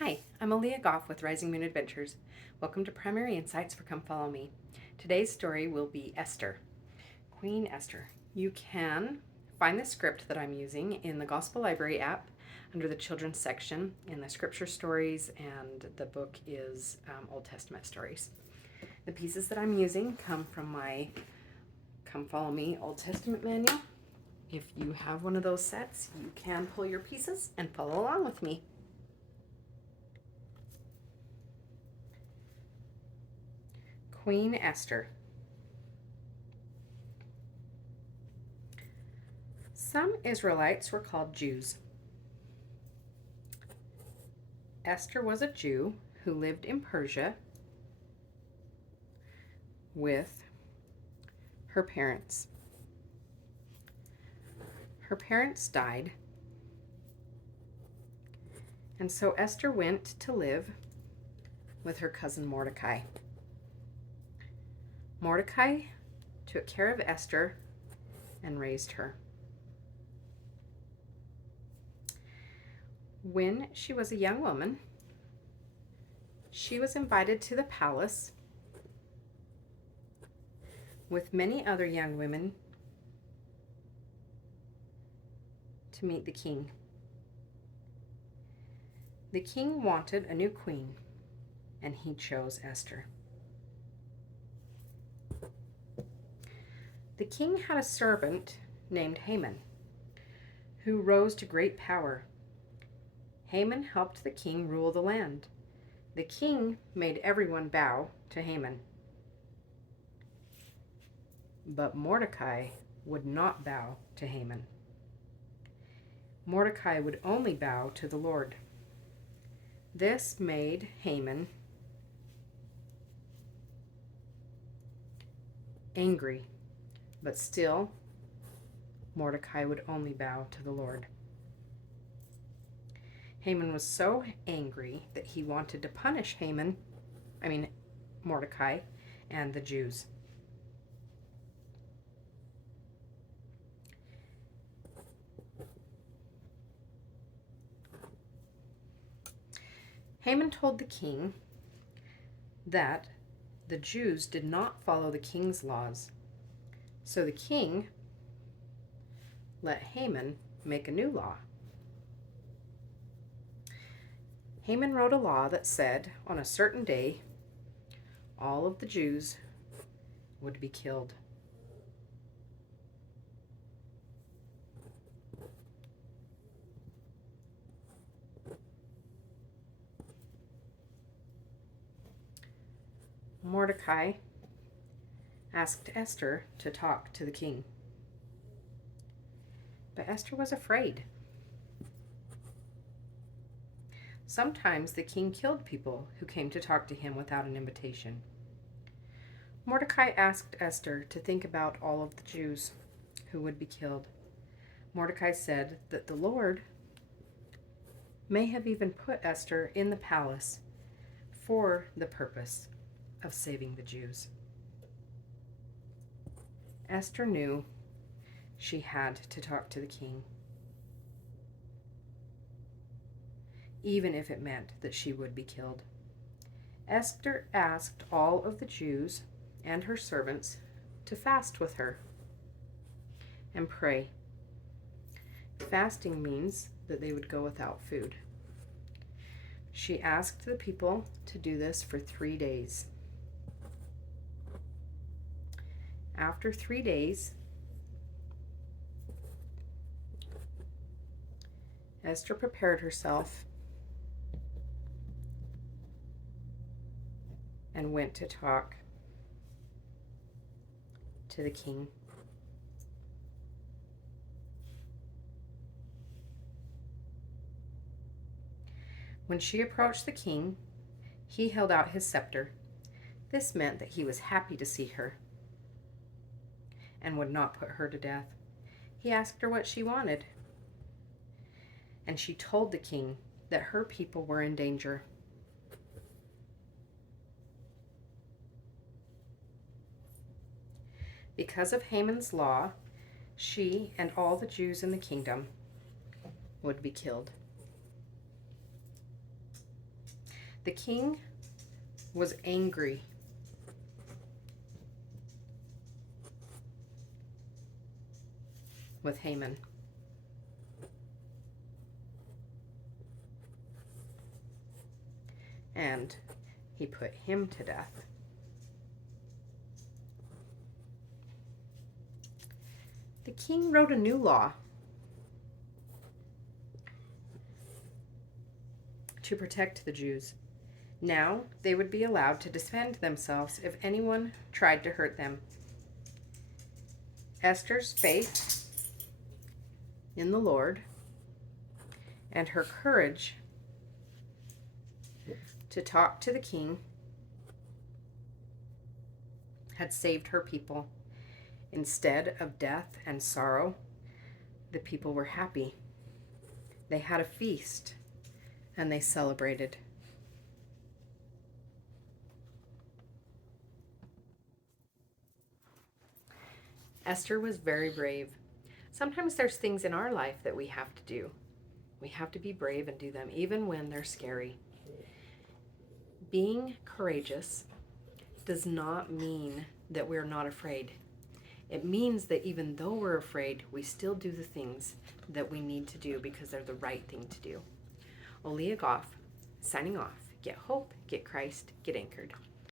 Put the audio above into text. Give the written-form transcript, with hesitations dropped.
Hi, I'm Aaliyah Goff with Rising Moon Adventures. Welcome to Primary Insights for Come Follow Me. Today's story will be Esther, Queen Esther. You can find the script that I'm using in the Gospel Library app under the children's section in the scripture stories, and the book is Old Testament stories. The pieces that I'm using come from my Come Follow Me Old Testament manual. If you have one of those sets, you can pull your pieces and follow along with me. Queen Esther. Some Israelites were called Jews. Esther was a Jew who lived in Persia with her parents. Her parents died, and so Esther went to live with her cousin Mordecai. Mordecai took care of Esther and raised her. When she was a young woman, she was invited to the palace with many other young women to meet the king. The king wanted a new queen, and he chose Esther. The king had a servant named Haman, who rose to great power. Haman helped the king rule the land. The king made everyone bow to Haman. But Mordecai would not bow to Haman. Mordecai would only bow to the Lord. This made Haman angry, but still, Mordecai would only bow to the Lord. Haman was so angry that he wanted to punish Mordecai and the Jews. Haman told the king that the Jews did not follow the king's laws. So the king let Haman make a new law. Haman wrote a law that said on a certain day, all of the Jews would be killed. Mordecai asked Esther to talk to the king. But Esther was afraid. Sometimes the king killed people who came to talk to him without an invitation. Mordecai asked Esther to think about all of the Jews who would be killed. Mordecai said that the Lord may have even put Esther in the palace for the purpose of saving the Jews. Esther knew she had to talk to the king, even if it meant that she would be killed. Esther asked all of the Jews and her servants to fast with her and pray. Fasting means that they would go without food. She asked the people to do this for 3 days. After 3 days, Esther prepared herself and went to talk to the king. When she approached the king, he held out his scepter. This meant that he was happy to see her and would not put her to death. He asked her what she wanted, and she told the king that her people were in danger. Because of Haman's law, she and all the Jews in the kingdom would be killed. The king was angry with Haman. And he put him to death. The king wrote a new law to protect the Jews. Now they would be allowed to defend themselves if anyone tried to hurt them. Esther's faith in the Lord and her courage to talk to the king had saved her people. Instead of death and sorrow, the people were happy. They had a feast and they celebrated. Esther was very brave. Sometimes there's things in our life that we have to do. We have to be brave and do them, even when they're scary. Being courageous does not mean that we're not afraid. It means that even though we're afraid, we still do the things that we need to do because they're the right thing to do. Olea Goff, signing off. Get hope, get Christ, get anchored.